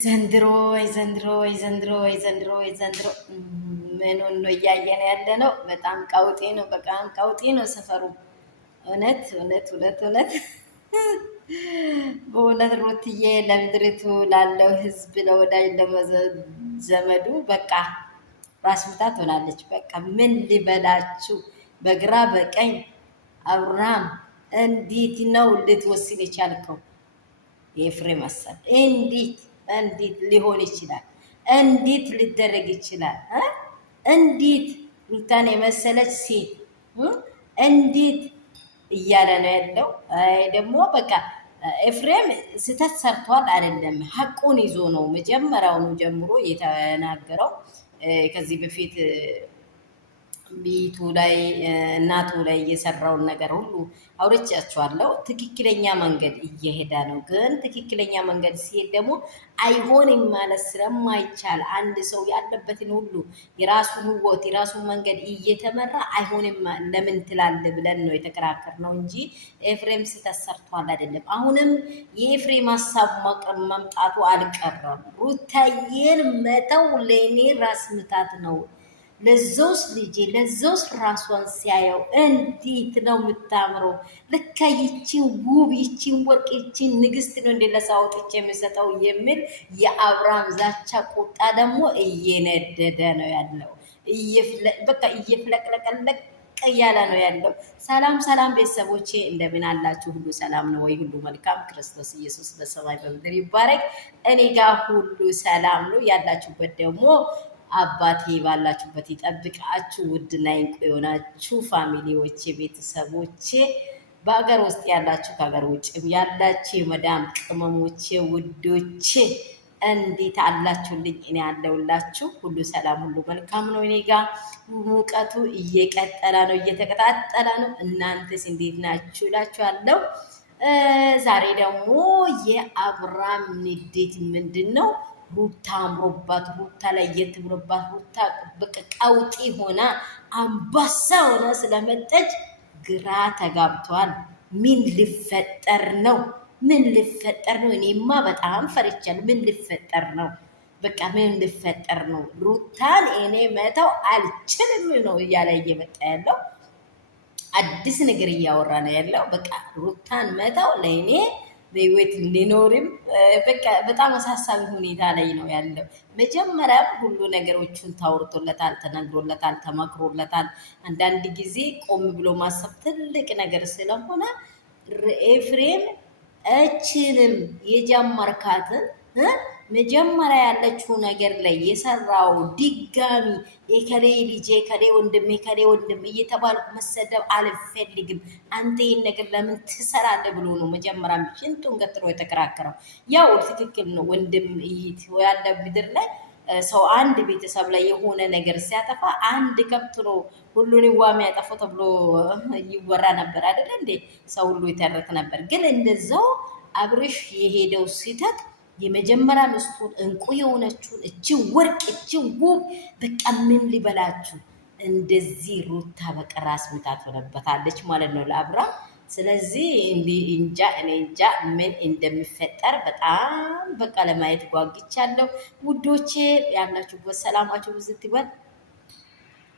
ዘንድሮ ምኑን ነው እያየን ያለ ነው? በጣም ቀውጤ ነው። በጣም ቀውጤ ነው ሰፈሩ። እውነት በእውነት ሩትዬ ለምድሪቱ ላለው ህዝብ ለወዳጅ ለዘመዱ በቃ ራስ ምታት ሆናለች። በቃ ምን ሊበላችሁ በግራ በቀኝ አብርሃም እንዴት ነው ልትወስን የቻልከው? የኤፍሬም ሀሳብ እንዴት ሊሆን ይችላል? እንዴት ሊደረግ ይችላል? እንዴት ሩታን የመሰለች ሴት እንዴት እያለ ነው ያለው። ደግሞ በቃ ኤፍሬም ስህተት ሰርቷል አይደለም፣ ሀቁን ይዞ ነው መጀመሪያውኑ ጀምሮ የተናገረው። ከዚህ በፊት ቤቱ ላይ እናቱ ላይ የሰራውን ነገር ሁሉ አውርቻችኋለሁ። ትክክለኛ መንገድ እየሄደ ነው። ግን ትክክለኛ መንገድ ሲሄድ ደግሞ አይሆንም ማለት ስለማይቻል አንድ ሰው ያለበትን ሁሉ የራሱን ህይወት የራሱን መንገድ እየተመራ አይሆንም ለምን ትላለ ብለን ነው የተከራከርነው እንጂ ኤፍሬም ስህተት ሰርቷል አይደለም። አሁንም የኤፍሬም ሀሳብ መምጣቱ አልቀረም። ሩታዬን መተው ለእኔ ራስ ምታት ነው። ለዞስ ልጄ ለዞስ ራሷን ሲያየው እንዴት ነው የምታምረው! ልካ ይቺን ውብ ይቺን ወርቅ ይቺን ንግስት ነው እንደ ለሳውጥቼ የሚሰጠው የሚል የአብርሃም ዛቻ ቁጣ ደግሞ እየነደደ ነው ያለው። በቃ እየፍለቅለቀለቅ እያለ ነው ያለው። ሰላም ቤተሰቦቼ እንደምን አላችሁ? ሁሉ ሰላም ነው ወይ? ሁሉ መልካም። ክርስቶስ ኢየሱስ በሰማይ በምድር ይባረክ። እኔ ጋር ሁሉ ሰላም ነው። ያላችሁበት ደግሞ አባቴ ባላችሁበት ይጠብቃችሁ። ውድና እንቁ የሆናችሁ ፋሚሊዎቼ፣ ቤተሰቦቼ፣ በሀገር ውስጥ ያላችሁ ከሀገር ውጭ ያላችሁ የመዳም ቅመሞቼ፣ ውዶቼ እንዴት አላችሁልኝ? እኔ ያለሁላችሁ ሁሉ ሰላም፣ ሁሉ መልካም ነው። እኔ ጋር ሙቀቱ እየቀጠለ ነው፣ እየተቀጣጠለ ነው። እናንተስ እንዴት ናችሁ እላችኋለሁ። ዛሬ ደግሞ የአብርሃም ንዴት ምንድን ነው? ሩታ አምሮባት፣ ሩታ ለየት ብሎባት፣ ሩታ በቃ ቀውጢ ሆና አምባሳ ሆና ስለመጠች ግራ ተጋብቷል። ምን ሊፈጠር ነው? ምን ሊፈጠር ነው? እኔማ በጣም ፈርቻለሁ። ምን ሊፈጠር ነው? በቃ ምን ሊፈጠር ነው? ሩታን እኔ መተው አልችልም ነው እያለ እየመጣ ያለው። አዲስ ነገር እያወራ ነው ያለው። በቃ ሩታን መተው ለእኔ በህይወት ሊኖርም በቃ በጣም አሳሳቢ ሁኔታ ላይ ነው ያለው። መጀመሪያም ሁሉ ነገሮችን ታውርቶለታል፣ ተነግሮለታል፣ ተመክሮለታል። አንዳንድ ጊዜ ቆም ብሎ ማሰብ ትልቅ ነገር ስለሆነ ኤፍሬም እችንም የጀመርካትን መጀመሪያ ያለችው ነገር ላይ የሰራው ድጋሚ የከሌ ልጅ የከሌ ወንድም እየተባልኩ መሰደብ አልፈልግም። አንተ ይህን ነገር ለምን ትሰራለህ ብሎ ነው መጀመሪያ ሽንጡን ገትሮ የተከራከረው። ያው ትክክል ነው። ወንድም ያለ ምድር ላይ ሰው አንድ ቤተሰብ ላይ የሆነ ነገር ሲያጠፋ አንድ ከብት ነው ሁሉን ዋሚ ያጠፋው ተብሎ ይወራ ነበር አይደል እንዴ? ሰው ሁሉ ይተርክ ነበር። ግን እንደዛው አብርሽ የሄደው ስህተት የመጀመሪያ ሚስቱን እንቁ የሆነችውን እችን ወርቅ እችን ውብ በቃ ምን ሊበላችሁ እንደዚህ ሩታ በቃ ራስ ምታት ሆነበታለች ማለት ነው ለአብርሃም። ስለዚህ እኔ እንጃ ምን እንደሚፈጠር በጣም በቃ ለማየት ጓግቻለሁ። ውዶቼ ያላችሁበት ሰላማችሁ ብዝት ይበል።